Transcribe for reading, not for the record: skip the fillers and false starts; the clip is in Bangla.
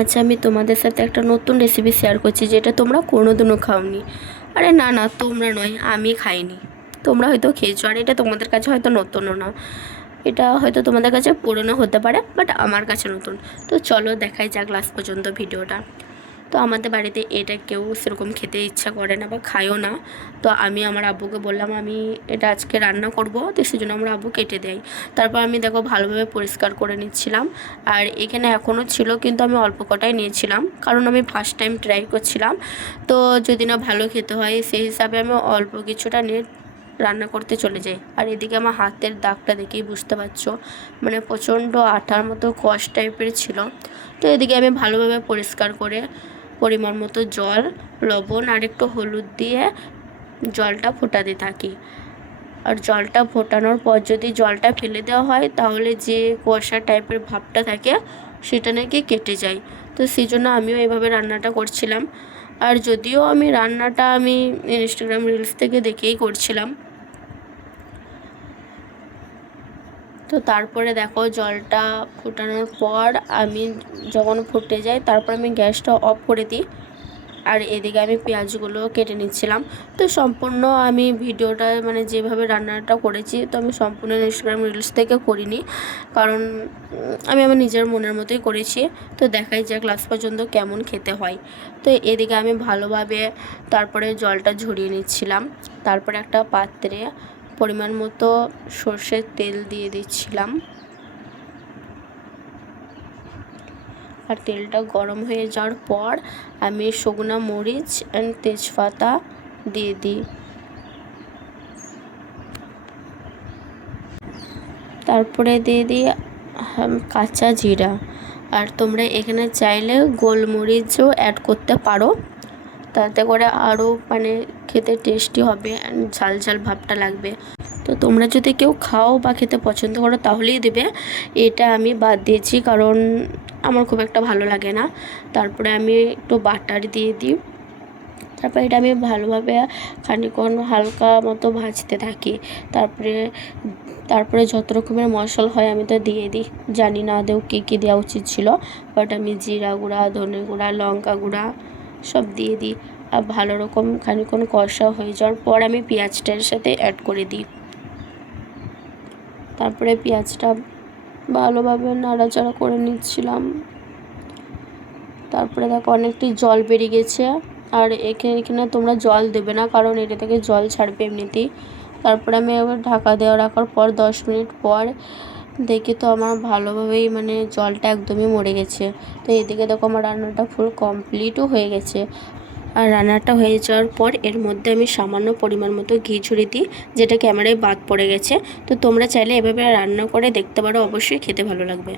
আজ আমি তোমাদের সাথে একটা নতুন রেসিপি শেয়ার করছি, যেটা তোমরা কোনোদিনও খাওনি। আরে না না, তোমরা নয়, আমি খাইনি। তোমরা হয়তো খেয়েছো, আর এটা তোমাদের কাছে হয়তো নতুনও না। এটা হয়তো তোমাদের কাছে পুরনো হতে পারে, বাট আমার কাছে নতুন। তো চলো দেখাই যাক লাস্ট পর্যন্ত ভিডিওটা। তো আমাদের বাড়িতে এটা কেউ সেরকম খেতে ইচ্ছা করে না বা খায়ও না। তো আমি আমার আব্বুকে বললাম আমি এটা আজকে রান্না করব, তো সেজন্য আমার আব্বু কেটে দেয়। তারপর আমি দেখো ভালোভাবে পরিষ্কার করে নিচ্ছিলাম। আর এখানে এখনও ছিল, কিন্তু আমি অল্প কটাই নিয়েছিলাম, কারণ আমি ফার্স্ট টাইম ট্রাই করছিলাম। তো যদি না ভালো খেতে হয় সেই হিসাবে আমি অল্প কিছুটা নিয়ে রান্না করতে চলে যাই। আর এদিকে আমার হাতের দাগটা দেখেই বুঝতে পারছো, মানে প্রচণ্ড আঠার মতো কষ টাইপের ছিল। তো এদিকে আমি ভালোভাবে পরিষ্কার করে পরিমাণ মতো জল, লবণ আর একটু হলুদ দিয়ে জলটা ফোটাতে থাকি। আর জলটা ফোটানোর পর যদি জলটা ফেলে দেওয়া হয়, তাহলে যে কষা টাইপের ভাবটা থাকে সেটা নাকি কেটে যায়। তো সেই জন্য আমিও এভাবে রান্নাটা করছিলাম। আর যদিও আমি রান্নাটা ইনস্টাগ্রাম রিলস থেকে দেখেই করছিলাম। তো তারপরে দেখো জলটা ফোটানোর পর আমি যখন ফুটে যায়, তারপর আমি গ্যাসটা অফ করে দিই। আর এদিকে আমি পেঁয়াজগুলো কেটে নিচ্ছিলাম। তো সম্পূর্ণ আমি ভিডিওটা যেভাবে রান্নাটা করেছি, তো আমি সম্পূর্ণ ইনস্টাগ্রাম রিলস থেকে করিনি, কারণ আমি আমার নিজের মনের মতোই করেছি। তো দেখাই যাক লাস্ট পর্যন্ত কেমন খেতে হয়। তো এদিকে আমি ভালোভাবে তারপরে জলটা ঝরিয়ে নিচ্ছিলাম। তারপরে একটা পাত্রে পরিমাণ মতো সর্ষের তেল দিয়ে দিচ্ছিলাম। আর তেলটা গরম হয়ে যাওয়ার পর আমি শুকনো মরিচ অ্যান্ড তেজপাতা দিয়ে দিই। তারপরে দিয়ে দিই কাঁচা জিরা। আর তোমরা এখানে চাইলে গোলমরিচও অ্যাড করতে পারো, তাতে করে আরও খেতে টেস্টি হবে অ্যান্ড ঝাল ঝাল ভাবটা লাগবে। তো তোমরা যদি কেউ খাও বা খেতে পছন্দ করো তাহলেই দেবে। এটা আমি বাদ দিয়েছি, কারণ আমার খুব একটা ভালো লাগে না। তারপরে আমি একটু বাটার দিয়ে দিই। তারপর এটা আমি ভালোভাবে খানিকক্ষণ হালকা মতো ভাজতে থাকি। তারপরে যত রকমের মশলা হয় আমি তো দিয়ে দিই। জানি না আদৌ কী দেওয়া উচিত ছিল, বাট আমি জিরা গুঁড়া, ধনে গুঁড়া, লঙ্কা গুঁড়া সব দিয়ে দিই। আর ভালো রকম খানিকক্ষণ কষা হয়ে যাওয়ার পর আমি পেঁয়াজটার সাথে অ্যাড করে দিই। তারপরে পেঁয়াজটা ভালোভাবে নাড়াচাড়া করে নিচ্ছিলাম। তারপরে দেখো অনেকটাই জল বেরিয়ে গেছে। আর এখানে তোমরা জল দেবে না, কারণ এটা থেকে জল ছাড়বে এমনিতেই। তারপরে আমি আবার ঢাকা দেওয়া রাখার পর 10 মিনিট পর দেখি তো আমার ভালোভাবেই জলটা একদমই মরে গেছে। তো এদিকে দেখো আমার রান্নাটা ফুল কমপ্লিটও হয়ে গেছে। আর রান্নাটা হয়ে যাওয়ার পর এর মধ্যে আমি সামান্য পরিমাণ মতো ঘি ছড়িয়ে দিই, যেটা ক্যামেরায় বাদ পড়ে গেছে। তো তোমরা চাইলে এভাবে রান্না করে দেখতে পারো, অবশ্যই খেতে ভালো লাগবে।